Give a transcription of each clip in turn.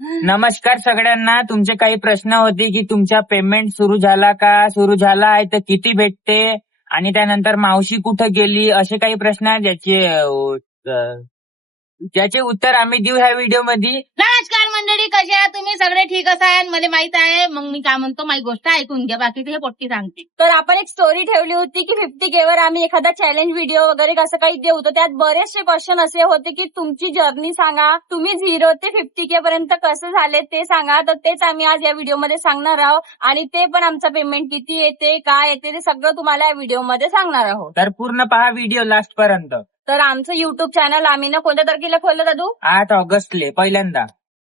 नमस्कार सगळ्यांना. तुमचे काही प्रश्न होते की तुमचा पेमेंट सुरू झाला का, सुरू झाला आहे तर किती भेटते आणि त्यानंतर मावशी कुठे गेली, असे काही प्रश्न आहेत ज्याचे उत्तर आम्ही देऊ ह्या व्हिडिओ मध्ये. नमस्कार मंडळी, कसे आहात तुम्ही? सगळे ठीक असाल मला माहित आहे. मग मी काय म्हणतो, माझी गोष्ट ऐकून घ्या, बाकीचे हे पोट्टी सांगते. तर आपण एक स्टोरी ठेवली होती की 50K वर आम्ही एखादा चॅलेंज व्हिडिओ वगैरे कसं काही देऊ. तर त्यात बरेचसे क्वेश्चन असे होते की तुमची जर्नी सांगा, तुम्ही 0 ते 50K पर्यंत कसं झाले ते सांगा. तर तेच आम्ही आज या व्हिडिओमध्ये सांगणार आहोत आणि ते पण आमचं पेमेंट किती येते, काय येते ते सगळं तुम्हाला या व्हिडिओमध्ये सांगणार आहोत. तर पूर्ण पहा व्हिडिओ लास्ट पर्यंत. तर आमचं युट्यूब चॅनल आम्ही ना कोणत्या तारखेला खोललं दादू? 8 ऑगस्टले पहिल्यांदा.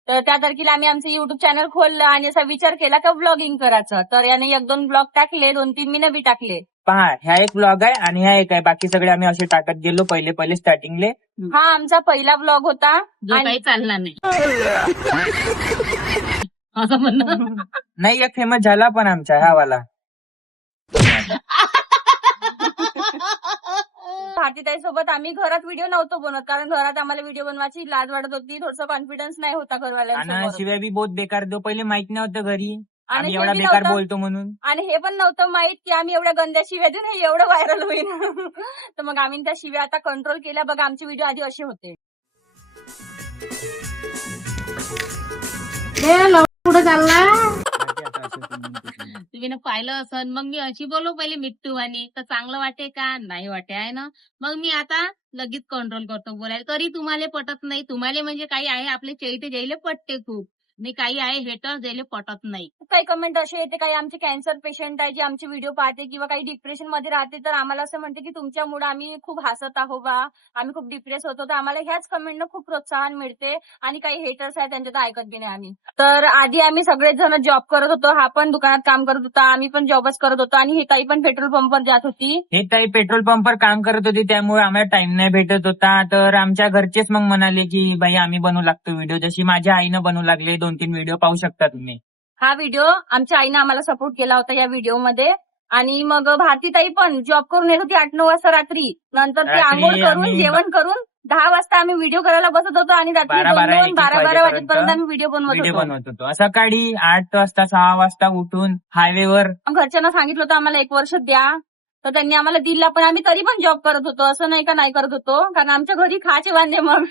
तर त्या तारखेला आम्ही आमचं युट्यूब चॅनल खोललं आणि असा विचार केला का ब्लॉगिंग करायचं. तर याने 1-2 ब्लॉग टाकले, 2-3 मी नवी टाकले. पहा, ह्या एक ब्लॉग आहे आणि ह्या एक आहे. बाकी सगळे आम्ही असे टाकत गेलो पहिले स्टार्टिंगले. हा आमचा पहिला ब्लॉग होता. जो काही चालला नाही असं म्हणणं. नाही, एक फेमस झाला पण आमचा हा वाला. भारतीताई सोबत आम्ही घरात व्हिडिओ नव्हतो बनवत, कारण घरात आम्हाला व्हिडिओ बनवायची लाज वाटत होती, थोडस कॉन्फिडन्स नाही होता आणि घरवाल्यांसमोर. शिवाय बी बहुत बेकार देऊ. पहिले माहित नव्हतं घरी आणि आम्ही हे एवढा बी बेकार नव्हतं. बोलतो म्हणून. आणि हे पण नव्हतं माहित की आम्ही एवढ्या गंद्या शिव्या देऊन हे एवढं व्हायरल होईल. तर मग आम्ही त्या शिव्या आता कंट्रोल केल्या. बघा, आमचे व्हिडिओ आधी असे होते. कुठं चालला तुम्ही ना पाहिलं असं. मग मी अशी बोलू पहिले मिट्टू आणि तर चांगलं वाटे का नाही वाटे आहे ना. मग मी आता लगेच कंट्रोल करतो बोलायला. तरी तुम्हाला पटत नाही. तुम्हाला म्हणजे काही आहे आपले चैते जायले पटते खूप, आणि काही आहे हेटर्स जायले पटत नाही. काही कमेंट असे येते, काही आमचे कॅन्सर पेशंट आहे जे आमचे व्हिडिओ पाहते किंवा काही डिप्रेशन मध्ये राहते, तर आम्हाला असं म्हणते की तुमच्यामुळे आम्ही खूप हसत आहो बा, आम्ही खूप डिप्रेस होतो. तर आम्हाला ह्याच कमेंटनं खूप प्रोत्साहन मिळते. आणि काही हेटर्स आहेत त्यांच्या तर ऐकत बी नाही आम्ही. तर आधी आम्ही सगळेच जण जॉब करत होतो. हा पण दुकानात काम करत होता, आम्ही पण जॉबच करत होतो आणि ही ताई पण पेट्रोल पंपवर जात होती. हे ताई पेट्रोल पंपवर काम करत होती, त्यामुळे आम्हाला टाइम नाही भेटत होता. तर आमच्या घरचेच मग म्हणाले की बाई आम्ही बनवू लागतो व्हिडिओ. जशी माझ्या आईनं बनवू लागले. 2-3 व्हिडिओ पाहू शकता तुम्ही. हा व्हिडिओ आमच्या आईनं आम्हाला सपोर्ट केला होता या व्हिडिओमध्ये. आणि मग भारतीताई पण जॉब करून येत होती 8-9 वाजता रात्री. नंतर ते रात्री आंघोळ करून आम्ही जेवण करून 10 वाजता आम्ही व्हिडिओ करायला बसत होतो आणि रात्री 12-12 12 वाजेपर्यंत आम्ही व्हिडिओ बनवत होतो. बनवत होतो. सकाळी 8 वाजता 6 वाजता उठून हायवेवर. घरच्यांना सांगितलं होतं आम्हाला 1 वर्ष द्या, तर त्यांनी आम्हाला दिला. पण आम्ही तरी पण जॉब करत होतो, असं नाही का नाही करत होतो, कारण आमच्या घरी खायचे वांदे मग.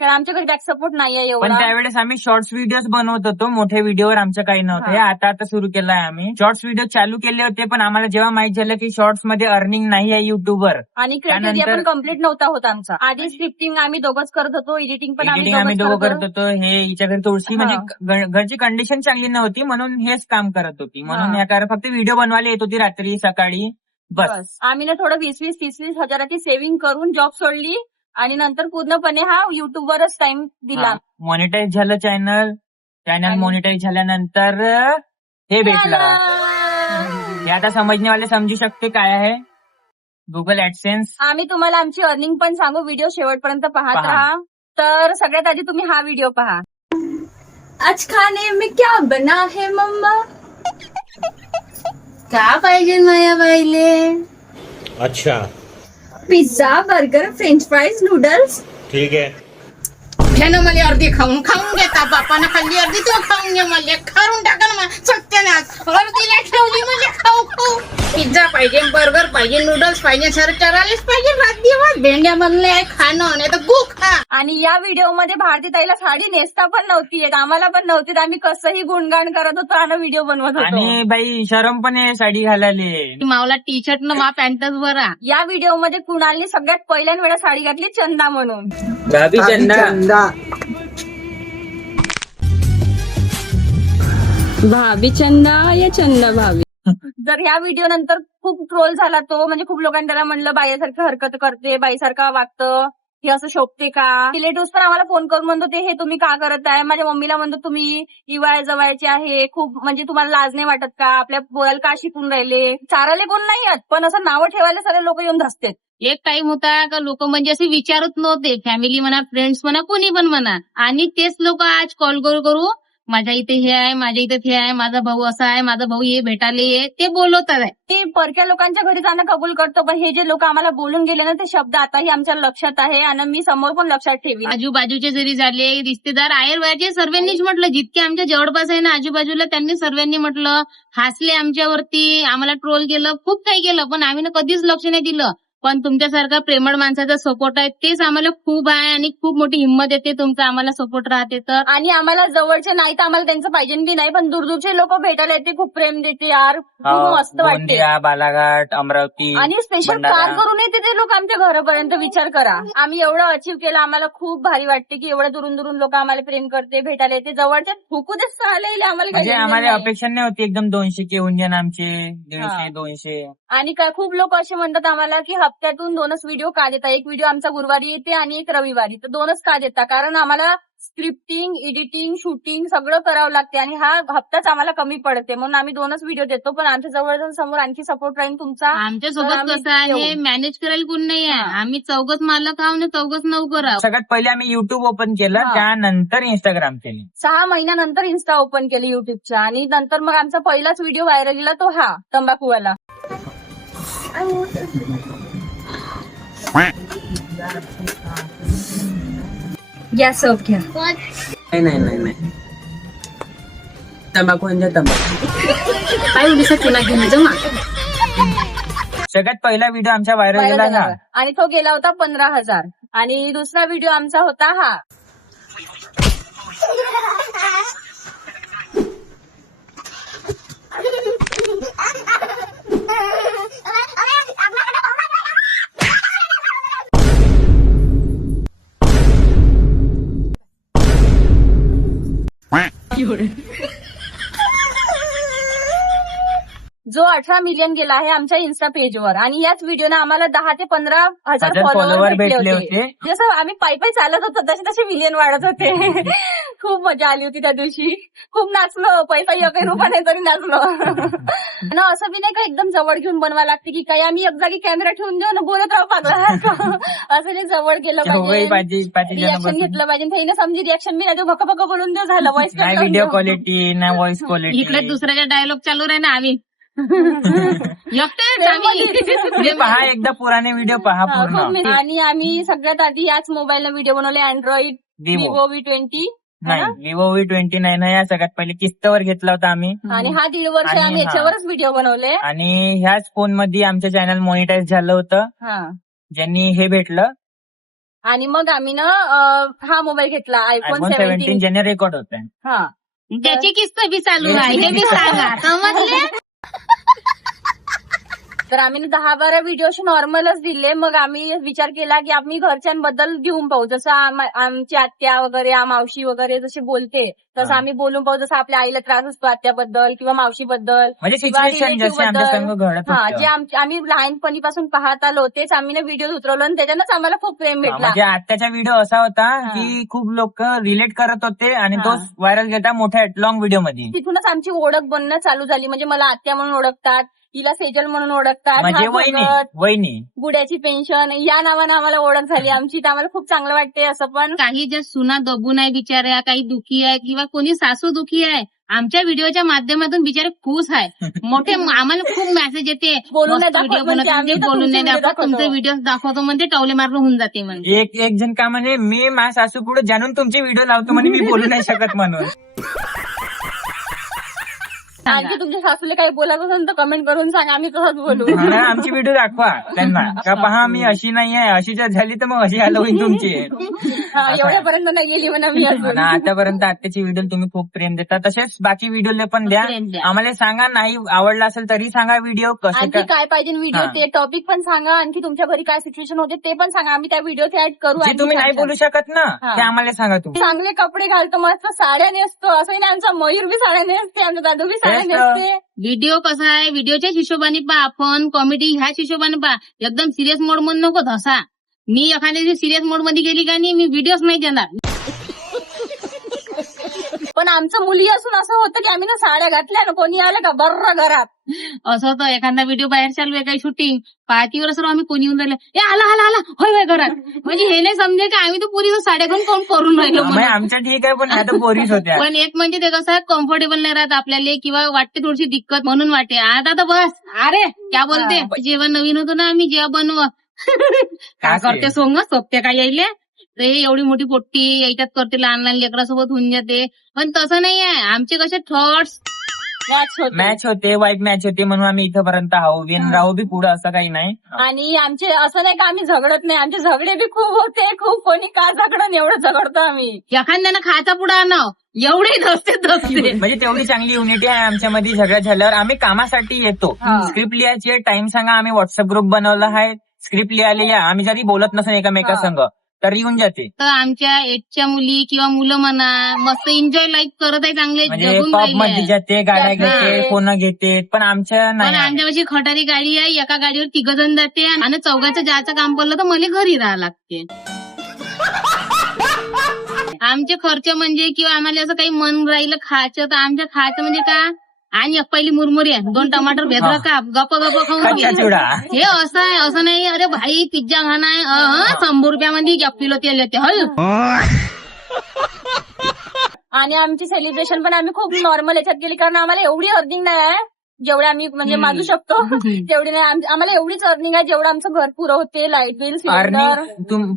कारण आमच्या घरी बॅक सपोर्ट नाहीये पण एवढा. त्यावेळेस आम्ही शॉर्ट्स व्हिडिओज बनवत होतो. मोठ्या व्हिडिओवर आमचं काही नव्हतं. हे आता सुरू केलं आहे आम्ही. शॉर्ट्स व्हिडिओ चालू केले होते, पण आम्हाला जेव्हा माहित झालं की शॉर्ट्स मध्ये अर्निंग नाही आहे युट्यूबवर, आणि क्रायटेरिया पण कम्प्लीट नव्हता होत आमचा. आधी स्क्रिप्टिंग आम्ही दोघंच करत होतो, एडिटिंग पण आम्ही दोघं करत होतो. हे हिच्या घरी थोडीशी म्हणजे घरची कंडिशन चांगली नव्हती म्हणून हेच काम करत होती. म्हणून या कारण फक्त व्हिडिओ बनवायला येत होती रात्री सकाळी बस. आम्ही ना थोडं 20-30 हजाराची सेव्हिंग करून जॉब सोडली आणि नंतर पूर्णपणे हा युट्यूबवरच टाइम दिला. मॉनिटाईज झालं चॅनल मॉनिटाईज झाल्यानंतर हे भेटलं. हे आता समजण्यावाले समजू शकते काय आहे गुगल ऍडसेन्स. आम्ही तुम्हाला आमची अर्निंग पण सांगू, व्हिडिओ शेवटपर्यंत पाहत पहा. राहा. तर सगळ्यात आधी तुम्ही हा व्हिडिओ पहा. आज खाने में क्या बना है मम्मा? का पाहिजे माया बाईले? अच्छा pizza, burger, French fries, noodles. ठीक है. ह्यानं मला अर्धी खाऊन घेता, बापानं खाल्ली अर्धी तू खाऊन घे. मला खाऊन टाका ना सत्यानाश. अर्धीला ठेवली म्हणजे खाऊ. पिझ्झा पाहिजे, बर्गर पाहिजे, नूडल्स पाहिजे, सर चरालीच पाहिजे. रात दिवस भेंड्या बनले आहे खाणं, नाही तर गु खा. आणि या व्हिडिओमध्ये भारतीताईला साडी नेसता पण नव्हती येत, आम्हाला पण नव्हती. तर आम्ही कसंही गुणगान करत होतो आणि व्हिडिओ बनवत होतो. आणि बाई शरम पण आहे साडी घालायला. मावला टी शर्ट न मा पॅन्टच बरा. या व्हिडिओमध्ये कुणालनी सगळ्यात पहिल्यांदा वेळा साडी घातली चंदा म्हणून. भाभी चंदा. भाभी चंदा या चंदा भाभी? जर ह्या व्हिडिओ नंतर खूप ट्रोल झाला तो, म्हणजे खूप लोकांनी त्याला म्हणलं बाईसारखं हरकत करते, बाईसारखं वागतं, हे असं शोभते का. रिलेटिव्ह पण आम्हाला फोन करून म्हणतो ते हे तुम्ही का करत आहे. माझ्या मम्मीला म्हणतो तुम्ही इवाय जवळचे आहे, खूप म्हणजे तुम्हाला लाज नाही वाटत का, आपल्या बोलायला का शिकून राहिले. चाराले कोण नाही आहेत, पण असं नावं ठेवायला सगळे लोक येऊन धसतात. एक टाइम होता का लोक म्हणजे असे विचारत नव्हते, फॅमिली म्हणा, फ्रेंड्स म्हणा, कोणी पण म्हणा. आणि तेच लोक आज कॉल करू माझ्या इथे हे आहे, माझ्या इथे ते आहे, माझा भाऊ असा आहे, माझा भाऊ हे भेटायला ये, ते बोलवतात आहे. ते परक्या लोकांच्या घरी जाणं कबूल करतो, पण हे जे लोक आम्हाला बोलून गेले ना, ते शब्द आताही आमच्या लक्षात आहे आणि मी समोर पण लक्षात ठेवी. आजूबाजूचे जरी झाले रिश्तेदार आहेर व्हायचे सर्वांनीच म्हटलं, जितके आमच्या जवळपास आहे ना आजूबाजूला त्यांनी सर्वांनी म्हटलं, हसले आमच्यावरती, आम्हाला ट्रोल केलं, खूप काही केलं, पण आम्ही ना कधीच लक्ष नाही दिलं. पण तुमच्यासारखा प्रेमळ माणसाचा सपोर्ट आहे तेच आम्हाला खूप आहे आणि खूप मोठी हिंमत येते तुमचा आम्हाला सपोर्ट राहते तर. आणि आम्हाला जवळचे नाही तर आम्हाला त्यांचं पाहिजे बी नाही, पण दूरदूरचे लोक भेटायला येते, खूप प्रेम देते यार, खूप मस्त वाटते. गोंदिया, बालाघाट, अमरावती आणि स्पेशल भंडारा. कार करून येते ते लोक आमच्या घरापर्यंत. विचार करा, आम्ही एवढं अचीव्ह केलं, आम्हाला खूप भारी वाटते की एवढ्या दुरून दुरून लोक आम्हाला प्रेम करते, भेटायला येते, जवळच्या फुकूदेच स्थळाला येईल आम्हाला काही म्हणजे टेन्शन आम्हाला नाही. अपेक्षा नाही होती एकदम 200 के होऊन जाण आमचे, 150, हा. 200. आणि काय खूप लोक असे म्हणतात आम्हाला की हप्त्यातून 2च व्हिडिओ का देता, एक व्हिडिओ आमचा गुरुवारी येते आणि एक रविवारी, तर 2च का देता, कारण आम्हाला स्क्रिप्टिंग, एडिटिंग, शूटिंग सगळं करावं लागते आणि हा हप्ताच आम्हाला कमी पडते, म्हणून आम्ही 2च व्हिडिओ देतो. पण आमच्या जवळ समोर आणखी सपोर्ट राहील तुमचा. आमच्या तर सोबत आम्ही कसं आहे येऊ. मॅनेज करायला कोण नाही आहे, हा. आम्ही चौघच मालक आहोत आणि चौघच नोकर आहोत. सगळ्यात पहिले आम्ही युट्यूब ओपन केलं, हा. त्यानंतर इंस्टाग्राम केले. 6 महिन्यानंतर इन्स्टा ओपन केलं युट्यूबच्या, आणि नंतर मग आमचा पहिलाच व्हिडिओ व्हायरल गेला तो हा तंबाखूवाला. या सब घ्या. नाही तंबाखू म्हणजे तंबाखू. काय उद्या चुना घेऊन जमा. सगळ्यात पहिला व्हिडिओ आमचा व्हायरल व्हायरल गेला ना. झाला. आणि तो गेला होता 15,000. आणि दुसरा व्हिडिओ आमचा होता हा. जो 18 मिलियन गेला आहे आमच्या इन्स्टा पेजवर, आणि याच व्हिडिओने आम्हाला 10 ते 15,000 हजार फॉलोअर follower भेटले भेटले होते. होते. जसं आम्ही पायी चालत होतो तसे तसे मिलियन वाढत होते. खूप मजा आली होती त्या दिवशी, खूप नाचलो, पैसा एकही रुपया नाही तरी नाचलो. ना असं बी नाही का एकदम जवळ घेऊन बनवा लागते की काही आम्ही एक जागी कॅमेरा ठेवून देऊ ना बोलत राहू पागला. असं नाही, जवळ गेलं चौघही पाहिजे, पाच जण रिॲक्शन बसून. घेतलं पाहिजे. त्याने समजी रिॲक्शन बी नाही देऊ, भक्का बोलून देऊ, झालं व्हॉइस नाही व्हिडिओ क्वालिटी, नाही व्हॉइस इकडे क्वालिटी. दुसऱ्याच्या डायलॉग चालू राही ना आम्ही एकटेच आम्ही. पहा एकदा पुराने व्हिडिओ पहा पूर्ण. आणि आम्ही सगळ्यात आधी याच मोबाईलला व्हिडिओ बनवले, अँड्रॉइड विवो विवो V20. नाही, विवो V20 नाही ना, या सगळ्यात पहिले किस्तवर घेतला होता आम्ही. आणि हा 1.5 वर्ष आणि आम्ही हा. याच्यावरच व्हिडिओ बनवले. आणि ह्याच फोन मध्ये आमचं चॅनल मॉनिटाईज झालं होतं, हा. ज्यांनी हे भेटलं आणि मग आम्ही ना हा मोबाईल घेतला, आयफोन iPhone 17, 17. ज्याने रेकॉर्ड होत. हा. त्याची किस्त बी चालू आहे हे बी सांगा समजले. तर आम्ही 10-12 व्हिडिओ असे नॉर्मलच दिले. मग आम्ही विचार केला की आम्ही घरच्यांबद्दल घेऊन पाहू, जसं आमची आत्या वगैरे, मावशी वगैरे जसे बोलते तसं हा. आम्ही बोलून पाहू, जसं आपल्या आईला त्रास असतो आत्याबद्दल किंवा मावशीबद्दल, म्हणजे किंवा सिच्युएशन जसे relative आमच्या बद्दल. संग घडत हा, जे होतं. आम्ही लहानपणीपासून पाहत आलो तेच आम्ही ना व्हिडिओ उतरवलं आणि त्याच्यानंच आम्हाला खूप प्रेम भेटला. म्हणजे आत्ताचा व्हिडिओ असा होता हा. की खूप लोक रिलेट करत होते आणि हा. तो व्हायरल गेला मोठ्या लॉंग व्हिडिओ मध्ये. तिथूनच आमची ओळख बनणं चालू झाली. म्हणजे मला आत्या म्हणून ओळखतात, हिला सेजल म्हणून ओळखतात, म्हणजे हा वहिनी भगत, वहिनी गुड्याची पेन्शन या नावानं आम्हाला ओळख झाली आमची. तर आम्हाला खूप चांगलं वाटते असं. पण काही ज्या सुना दबून आहे बिचाऱ्या, काही दुखी आहे किंवा कोणी सासू दुखी आहे, आमच्या व्हिडिओच्या माध्यमातून बिचारे खुश आहे. मोठे आम्हाला खूप मेसेज येते, बोलून नाही व्हिडिओ दाखवत म्हणजे बनवतो आम्ही ते तर बोलून तुमचे नाही video दाखवत, तुमचे दाखवतो. व्हिडिओ दाखवतो म्हणजे टवले मारून होऊन जाते म्हणजे. एक जण का म्हणे मी माझ्या सासू पुढे जाणून तुमचे व्हिडिओ लावतो म्हणे, मी बोलू नाही शकत म्हणून. आणखी तुमच्या सासूला काही बोलायचं असेल तर कमेंट करून सांगा, आम्ही तसंच बोलू. मला आमची व्हिडिओ दाखवा त्यांना का पहा मी अशी नाही आहे, अशी जर झाली तर मग अशी आलो होईल तुमची. हा, एवढ्यापर्यंत नाही गेली म्हणा मी अजून. आणि आतापर्यंत आत्ताची व्हिडिओ तुम्ही खूप प्रेम देता, तसेच बाकी व्हिडिओला पण द्या. प्रेम द्या. आम्हाला सांगा, नाही आवडला असेल तरी सांगा व्हिडिओ कसे आणखी काय पाहिजे व्हिडिओ हा. ते टॉपिक पण सांगा, आणखी तुमच्या घरी काय सिच्युएशन होते ते पण सांगा, आम्ही त्या व्हिडिओत ऍड करू. जे आणखी तुम्ही नाही छान-छान. बोलू शकत ना हा. ते आम्हाला सांगा तुम्ही. चांगले कपडे घालतो, मस्त साड्या नेसतो, असंही नाही आमचा मयूर बी साड्या नेसते, आमचा दादू बी साड्या तेच तर. नेसते. व्हिडिओ कसा आहे, व्हिडिओच्या हिशोबाने पहा, आपण कॉमेडी ह्याच हिशोबाने पहा. एकदम सिरियस मोड मध्ये नको धसा. मी एखाद्या सिरियस मोड मध्ये गेली का नाही, मी व्हिडिओच नाही देणार. पण आमचं मुली असून असं होतं की आम्ही ना साड्या घातल्या ना कोणी आलं का बर्र घरात असं होतं एखादा व्हिडिओ बाहेर चालू आहे काही शूटिंग पार्टीवर सर्व आम्ही कोणी येऊन राहिलं ए आला आला आला होय होय घरात म्हणजे हे नाही समजे की आम्ही तर पुरीचं साड्या घेऊन कोण करून राहिलो म्हणजे म्हणून. आमच्या ठीक आहे पण आता पोरीच होत्या. पण एक म्हणजे ते कसं कम्फर्टेबल नाही राहत आपल्याला किंवा वाटते थोडीशी दिक्कत म्हणून वाटते आता तर बस अरे क्या बोलते जेव्हा नवीन होतो ना आम्ही जेव्हा बनव काय करते सोंग सोपते काय यायले तर हे एवढी मोठी पोट्टी याच्यात करते लहान लहान लेकरासोबत होऊन जाते पण तसं नाही आहे आमचे कसे थॉट्स मॅच होते वाईट मॅच होते म्हणून आम्ही इथपर्यंत आहो विन राहू बी पुढे असं काही नाही. आणि आमचे असं नाही का आम्ही झगडत नाही आमचे झगडे बी खूप होते खूप कोणी काय झगडन एवढं झगडतो आम्ही एखाद्यानं खायचा पुढा आणाव एवढे धसते म्हणजे तेवढी चांगली युनिटी आहे आमच्यामध्ये झगडा झाल्यावर आम्ही कामासाठी येतो. स्क्रिप्ट लिहायची टाइम सांगा आम्ही व्हॉट्सअप ग्रुप बनवला आहे स्क्रिप्ट लिहायला या आम्ही जरी बोलत नसेल एकामेका संग तर येऊन जाते. तर आमच्या एजच्या मुली किंवा मुलं म्हणा मस्त एन्जॉय लाईफ करत आहे चांगले म्हणजे जगून पब राहिले मध्ये आहे. जाते गाड्या घेते फोन घेते पण आमच्या पण नाही. आमच्यापाशी खटारी गाडी आहे एका गाडीवर 3 जण जाते आणि चौघाचं जायचं काम पडलं तर मला घरी राहावं लागते. आमचे खर्च म्हणजे किंवा आम्हाला असं काही मन राहिलं खायचं तर आमच्या खायचं म्हणजे का आणि एक पहिली मुरमुरी आहे 2 टमाटर भेदरा काप गप गप खाऊन कच्चा घे. चिवडा हे असं आहे असं नाही अरे भाई पिझ्झा खाणार 100 रुपयामध्ये 1 किलो तेल येते हल. आणि आमची सेलिब्रेशन पण आम्ही खूप नॉर्मल याच्यात गेली कारण आम्हाला एवढी अर्निंग नाही आहे जेवढे आम्ही म्हणजे मागू शकतो तेवढी नाही आम्हाला एवढीच अर्निंग आहे जेवढं आमचं घर पुरं होते लाईट बिल सिलेंडर.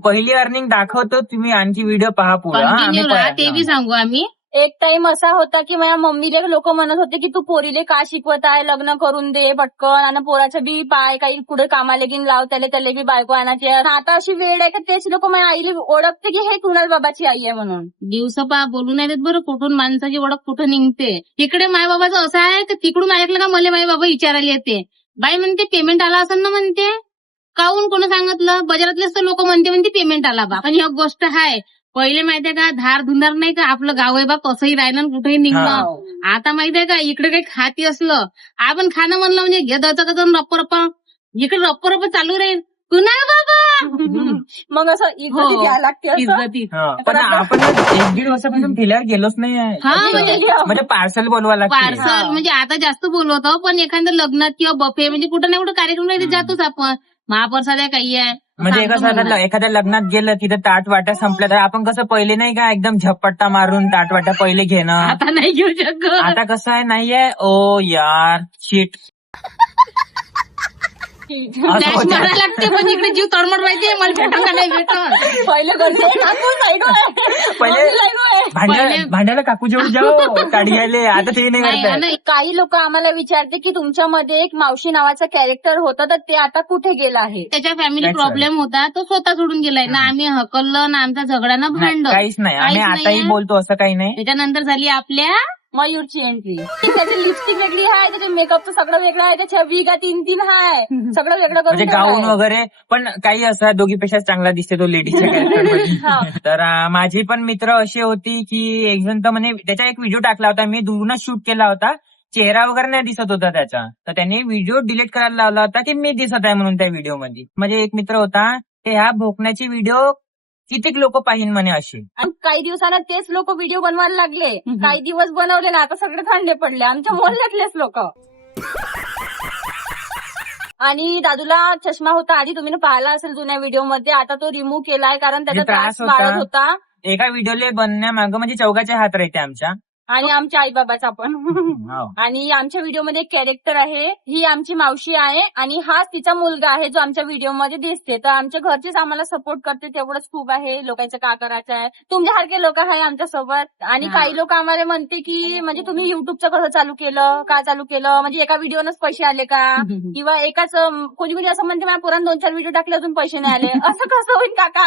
पहिली अर्निंग दाखवतो तुम्ही आणखी व्हिडिओ पहा पुढे कंटिन्यू राहा ते बी सांगू आम्ही. एक टाइम असा होता की माझ्या मम्मीले लोक म्हणत होते की तू पोरीले का शिकवत आहे लग्न करून दे पटकन आणि पोराचं बी पाय काही पुढे कामाला घेऊन लाव त्याला बी बायको आणायची आता अशी वेळ आहे की तेच लोक माझ्या आईला ओळखते की हे कुणाल बाबाची आई आहे म्हणून. दिवस पा बोलू नाही देत बरं कुठून माणसाची ओळख कुठं निघते. तिकडे मायबाबाचं असं आहे की तिकडून ऐकलं का मला माय बाबा विचारायला येते बाई म्हणते पेमेंट आला असं ना म्हणते काहून कोणी सांगितलं बाजारातलेच तर लोक म्हणते पेमेंट आला बा. पण एक गोष्ट आहे पहिले माहितीये का धार धुंदार नाही का आपलं गाव आहे बा कसंही राहिलं कुठेही निघणं. आता माहितीये का इकडे काही खाती असलं आपण खाणं म्हणलं म्हणजे घे दचं रप्प इकडे रप्प चालू राहील कुणाल बाबा मग असं इज्जत द्यायला लागते असं. इज्जती. पण आपण 1-1.5 वर्षापासून ठेल्यावर गेलोच नाही हा म्हणजे पार्सल बोलवा लागते. पार्सल म्हणजे आता जास्त बोलवतो पण एखाद्या लग्नात किंवा बफे म्हणजे कुठं ना कुठं कार्यक्रम राहते जातोच आपण महाप्रसाद काही आहे म्हणजे कसं एखाद्या लग्नात गेलं तिथं ताट वाट्या संपल्या तर आपण कसं पहिले नाही का एकदम झपट्टा मारून ताट वाट्या पहिले घेणं. आता नाही घेऊ शकत. आता कसं आहे नाहीये ओ यार शिट फ्लॅश मारायला लागते पण इकडे जीव तडमड माहितीये मला भेटून का नाही भेटून. पहिले भांड्याला काकू जेवढी जाऊ काढी घ्यायले आता ते नाही करताय. नाही, काही लोक आम्हाला विचारते की तुमच्यामध्ये एक मावशी नावाचं कॅरेक्टर होतं तर ते आता कुठे गेलं आहे. त्याच्या फॅमिली That's प्रॉब्लेम होता तो स्वतः सोडून गेलाय ना आम्ही हकललं ना आमचा झगडा ना भांडण काहीच नाही आम्ही काहीच आताही नाहीये. बोलतो असं काही नाही. त्याच्यानंतर झाली आपल्या मयूरची एंट्री त्याची लिपस्टिक वेगळी आहे त्याचे मेकअपचं सगळं वेगळं आहे त्याच्या विगा 3 आहे सगळं वेगळं म्हणजे करून गाऊन ठेवलंय. वगैरे पण काही असं दोघीपेक्षा चांगला दिसते तो लेडीजच्या कॅरेक्टर. तर माझी पण मित्र अशी होती की एक जण तर म्हणे त्याचा एक व्हिडिओ टाकला होता मी दुरूनच शूट केला होता चेहरा वगैरे नाही दिसत होता त्याचा तर त्यांनी व्हिडिओ डिलीट करायला लावला होता की मी दिसत आहे म्हणून त्या व्हिडिओ मध्ये. म्हणजे एक मित्र होता ते ह्या भोकण्याची व्हिडिओ कितीक लोक पाहिन म्हणे अशी. आणि काही दिवसांना तेच लोक व्हिडिओ बनवायला लागले काही दिवस बनवले ना आता सगळे थंडे पडले आमच्या मोहल्ल्यातलेच लोक. आणि दादूला चष्मा होता आधी तुम्ही पाहिला असेल जुन्या व्हिडिओमध्ये आता तो रिमूव्ह केलाय कारण त्याचा त्रास त्रास वाढत होता. एका व्हिडिओला बनण्यामागं म्हणजे चौघाचे हात राहते आमच्या आणि आमच्या आईबाबाचा पण. हो. आणि आमच्या व्हिडिओमध्ये एक कॅरेक्टर आहे ही आमची मावशी आहे आणि हाच तिचा मुलगा आहे जो आमच्या व्हिडिओमध्ये दिसते तर आमच्या घरचेच आम्हाला सपोर्ट करते तेवढंच खूप आहे लोकांचं का करायचं आहे तुमच्यासारखे लोक आहे आमच्या सोबत. आणि काही लोक आम्हाला म्हणते की म्हणजे तुम्ही युट्यूबचं कसं चालू केलं का चालू केलं म्हणजे एका व्हिडिओनच पैसे आले का किंवा एकाच कोणी असं म्हणते मला पुराण 2-4 व्हिडिओ टाकले अजून पैसे नाही आले असं कसं होईल काका.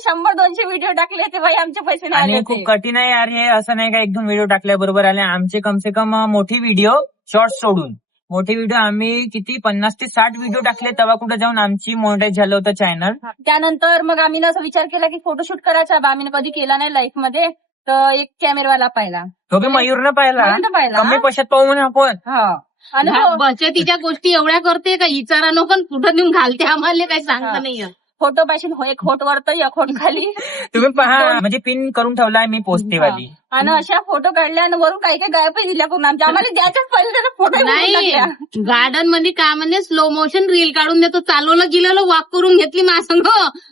100-200 व्हिडिओ टाकले ते बाई आमचे पैसे नाही आणि आले. खूप कठीण आहे यार हे असं नाही का 1-2 व्हिडिओ टाकल्याबरोबर आले आमचे कमसे कम मोठी व्हिडिओ शॉर्ट्स सोडून मोठी व्हिडिओ आम्ही किती 50 ते 60 व्हिडिओ टाकले तेव्हा कुठे जाऊन आमची मोनेटाईज झालं होतं चॅनल. त्यानंतर मग आम्ही असा विचार केला की फोटोशूट करायचा आम्ही कधी केला नाही लाईफ मध्ये तर एक कॅमेरावाला पाहिला तो बी मयूरनं पाहिला मयूरनं पाहिला. कमी पैशात पाहू म्हणे आपण. आणि बचतीच्या गोष्टी एवढ्या करते का विचारा नको कुठं नेऊन घालते आम्हाला काही सांगता नाही. फोटो पाहिजे एक होट वरत एक होट खाली तुम्ही पहा म्हणजे पिन करून ठेवलाय मी पोचतेवाली. आणि अशा फोटो काढल्या आणि वरून काही काही गायबही दिल्या करून आमच्या आम्हाला द्यायच्याच पहिले त्याचा फोटो नाही गार्डन मध्ये काय म्हणजे स्लो मोशन रील काढून देतो, चालवलं गेलेलं वॉक करून घेतली माझं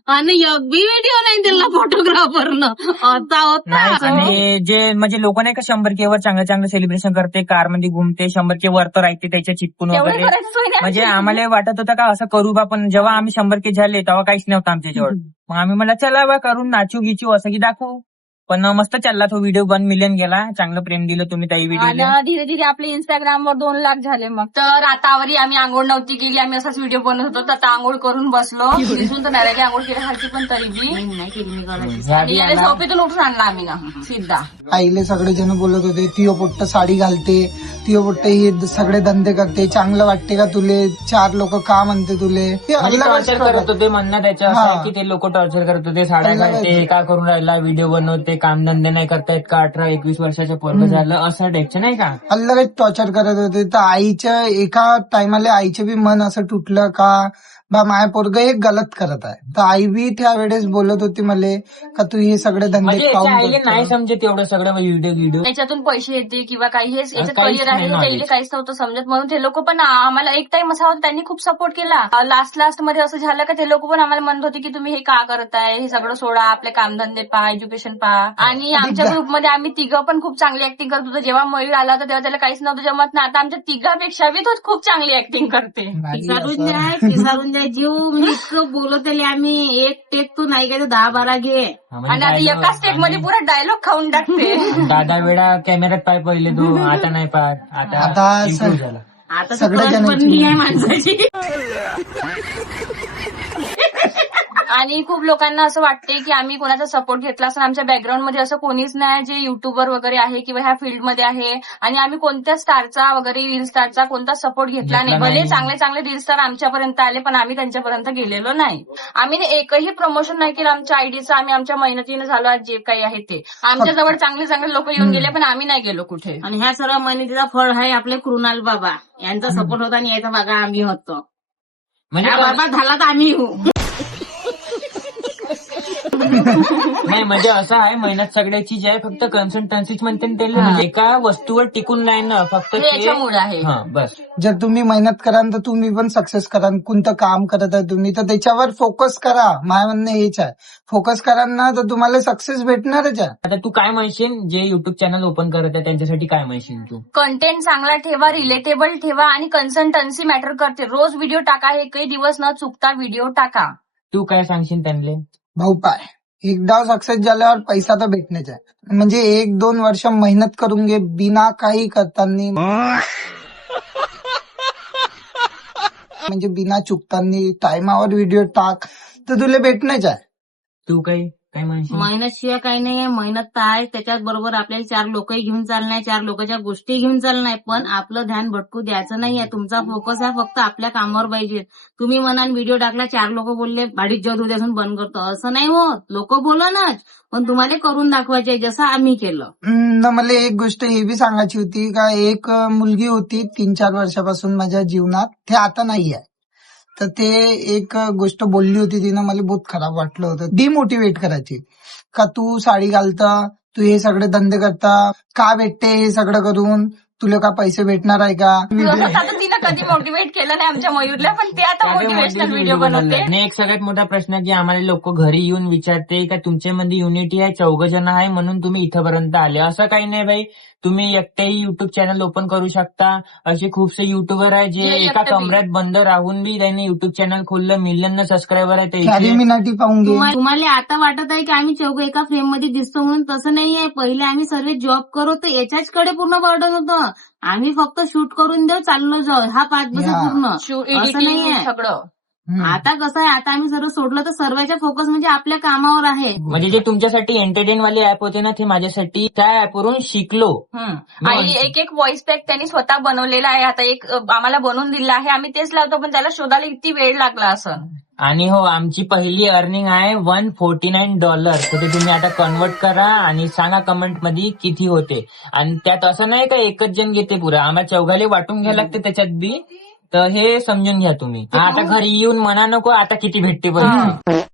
आणि एक बी व्हिडिओ नाही दिला फोटोग्राफरनं. आता होता आणि जे म्हणजे लोक नाही का 100K वर चांगलं चांगलं सेलिब्रेशन करते, कार मध्ये घुमते, 100K वर तर राहते त्याच्या चिटकून तेवढी वगैरे. करायची सोय नाही. म्हणजे आम्हाला वाटत होतं का असं करू बा, पण जेव्हा आम्ही 100K झाले तेव्हा काहीच नव्हतं आमच्याजवळ. मग आम्ही मला चला बा करून नाचू गिचू असं की दाखवू. पण मस्त चालला तो व्हिडिओ, 1 मिलियन गेला. चांगलं प्रेम दिलं तुम्ही त्या व्हिडिओला. आणि धीरे धीरे आपले इंस्टाग्रामवर 2 लाख झाले. मग तर आतावरी आम्ही आंघोळ नव्हती केली, आम्ही असाच व्हिडिओ बनवत होतो. तर आता आंघोळ करून बसलो. दिसून तर नाही आंघोळ केल्यासारखी, पण तरी बी नाही केली मी करायची. आणि याला झोपेतून उठून आणला आम्ही ना सिद्धा. आईले सगळे जण बोलत होते तियो पोट्ट साडी घालते, तियो पोट्ट हे सगळे धंदे करते, चांगलं वाटते का तुले, 4 लोक का म्हणते तुले. म्हणजे टॉर्चर करत होते म्हणणं त्याच्या असं आहे की ते लोक टॉर्चर करत होते, साड्या घालते, काय करून राहिला, व्हिडिओ बनवते, कामधंदे नाही करतायत का, 18-21 वर्षाच्या पोरगं झालं असं टाईपचं नाही का. अलगच टॉर्चर करत होते. तर आईच्या एका टायमाला आईचे बी मन असं तुटलं का बा माया पोरग हे गलत करत आहे. तर आई बी त्यावेळेस बोलत होती मला का तू हे सगळे धंदे म्हणजे याच्या आईला काऊन नाही समजत एवढं सगळं व्हिडिओ. त्याच्यातून पैसे येते किंवा काही हे याच्यात काहीच करिअर आहे, नाही त्याला knowledge. काहीच नव्हतं समजत. म्हणून ते लोक पण आम्हाला एक टाइम असा होता, त्यांनी खूप सपोर्ट केला. लास्ट मध्ये असं झालं का ते लोक पण आम्हाला म्हणत होते की तुम्ही हे का करताय, हे सगळं सोडा, आपले कामधंदे पहा, एज्युकेशन पहा. आणि आमच्या ग्रुपमध्ये आम्ही तिघं पण खूप चांगली ऍक्टिंग करत होतो. जेव्हा मयूर आला होता तेव्हा त्याला काहीच नव्हतं जमत ना. आता आमच्या तिघापेक्षा बी तो खूप चांगली ऍक्टिंग करते. पिसारून जाय जीव मी इतकं बोलत आले आम्ही. एक टेक तू नाही काय 10-12 घे. आणि आता एकाच स्टेप मध्ये पुरा डायलॉग खाऊन टाकते. दादा वेळा कॅमेऱ्यात पाय पहिले तू, आता नाही पाहत, आता आता improve झाला. आता सगळ्या सगळं जणांची बनली आहे माणसाची. आणि खूप लोकांना असं वाटते की आम्ही कोणाचा सपोर्ट घेतला असं. आमच्या बॅकग्राऊंड मध्ये असं कोणीच नाही जे युट्यूबर वगैरे आहे किंवा ह्या फील्डमध्ये आहे. आणि आम्ही कोणत्या स्टारचा वगैरे रील स्टारचा कोणता सपोर्ट घेतला नाही. भले चांगले चांगले रील स्टार आमच्यापर्यंत आले, पण आम्ही त्यांच्यापर्यंत गेलेलो नाही. आम्ही एकही प्रमोशन नाही केलं आमच्या आयडीचं. आम्ही आमच्या मेहनतीनं झालो आज जे काही आहे ते. आमच्या जवळ चांगले चांगले लोक येऊन गेले, पण आम्ही नाही गेलो कुठे. आणि ह्या सर्व मेहनतीचा फळ आहे आपले कृणाल बाबा यांचा सपोर्ट होता आणि याचा बघा आम्ही होतो. म्हणजे हा बाबा झाला तर आम्ही होऊ. नाही म्हणजे असं आहे, मेहनत सगळ्याची जी आहे, फक्त कन्सल्टन्सीच म्हणते ना त्याला. म्हणजे एका वस्तूवर टिकून नाही ना, फक्त हे याच्यामुळे आहे. बस. जर तुम्ही मेहनत कराल तर तुम्ही पण सक्सेस कराल. कोणतं काम करत आहे तुम्ही तर त्याच्यावर फोकस करा. माझं म्हणणं हेच आहे, फोकस कराल ना तर तुम्हाला सक्सेस भेटणारच आहे. आता तू काय म्हणशील जे युट्यूब चॅनल ओपन करत आहे त्यांच्यासाठी काय म्हणशील तू? कंटेंट चांगला ठेवा, रिलेटेबल ठेवा आणि कन्सल्टन्सी मॅटर करते. रोज व्हिडिओ टाका, हे काही दिवस न चुकता व्हिडिओ टाका. तू काय सांगशील त्यांना? भाऊ पाय एकदा सक्सेस झाल्यावर पैसा तर भेटण्याच आहे. म्हणजे 1-2 वर्ष मेहनत करून घे बिना काही करताना, म्हणजे बिना चुकताना टायमावर व्हिडिओ टाक तर तुला भेटणंच आहे. तू काय म्हणशील? मेहनत शिवाय काही नाही. मेहनत तर आहे, त्याच्याच बरोबर आपल्याला 4 लोकही घेऊन चालणार, 4 लोकांच्या गोष्टी घेऊन चालणार. पण आपलं ध्यान भटकू द्यायचं नाहीये. तुमचा फोकस आहे फक्त आपल्या कामावर पाहिजे. तुम्ही म्हणाल व्हिडिओ टाकला, 4 लोक बोलले भाडीत जेवत उद्यासून बंद करतो, असं नाही होत. लोक बोलणारच, पण तुम्हाला करून दाखवायचे जसं आम्ही केलं. न मला एक गोष्ट हे बी सांगायची होती का एक मुलगी होती 3-4 वर्षापासून माझ्या जीवनात, ते आता नाही आहे. तर ते एक गोष्ट बोलली होती तिनं, मला बहुत खराब वाटलं होतं. डिमोटिवेट करायची का तू साडी घालता, तू हे सगळे धंदे करता, का भेटते हे सगळं करून, तुला का पैसे भेटणार आहे का. आता तिनं कधी मोटिवेट केलं नाही आमच्या मयूरला, पण ते आता मोटिवेशनल व्हिडिओ बनवते. आणि एक सगळ्यात मोठा प्रश्न की आम्हाला लोक घरी येऊन विचारते का तुमच्यामध्ये युनिटी आहे, 4 जण आहे म्हणून तुम्ही इथपर्यंत आले. असं काही नाही बाई, तुम्ही एकटेही युट्यूब चॅनल ओपन करू शकता. असे खूपसे युट्यूबर आहे जे एका कमऱ्यात बंद राहून बी त्यांनी युट्यूब चॅनल खोललं, मिलियन सबस्क्रायबर आहे त्याचे. कॅरिमिनाटी पाहून घे. तुम्हाला आता वाटत आहे की आम्ही चौघ एका फ्रेम मध्ये दिसतो म्हणून, तसं नाहीये. पहिले आम्ही सर्व जॉब करत होतो, याच्याचकडे पूर्ण बर्डन होतं. आम्ही फक्त शूट करून देऊ, चाललो जाऊ, हा 5 बस पूर्ण असं एडिटिंग नाहीये. सगळं. आता कसं आहे, आता आम्ही सर्व सोडलं तर सर्वांचा फोकस म्हणजे आपल्या कामावर आहे. म्हणजे जे तुमच्यासाठी एंटरटेन वाले ऍप होते ना, ते माझ्यासाठी त्या ऍपवरून शिकलो. आणि एक व्हॉइस पॅक त्यांनी स्वतः बनवलेला आहे. आता एक आम्हाला बनवून दिला आहे, आम्ही तेच लावतो, पण त्याला शोधायला किती वेळ लागला असं. आणि हो, आमची पहिली अर्निंग आहे $149. तर ते तुम्ही आता कन्वर्ट करा आणि सांगा कमेंट मध्ये किती होते. आणि त्यात असं नाही का एकच जण घेते पुरा, आम्हाला 4 वाटून घ्यायला लागते त्याच्यात बी. तर हे समजून घ्या तुम्ही. आता घरी येऊन म्हणा नको आता किती भेटते पैसे.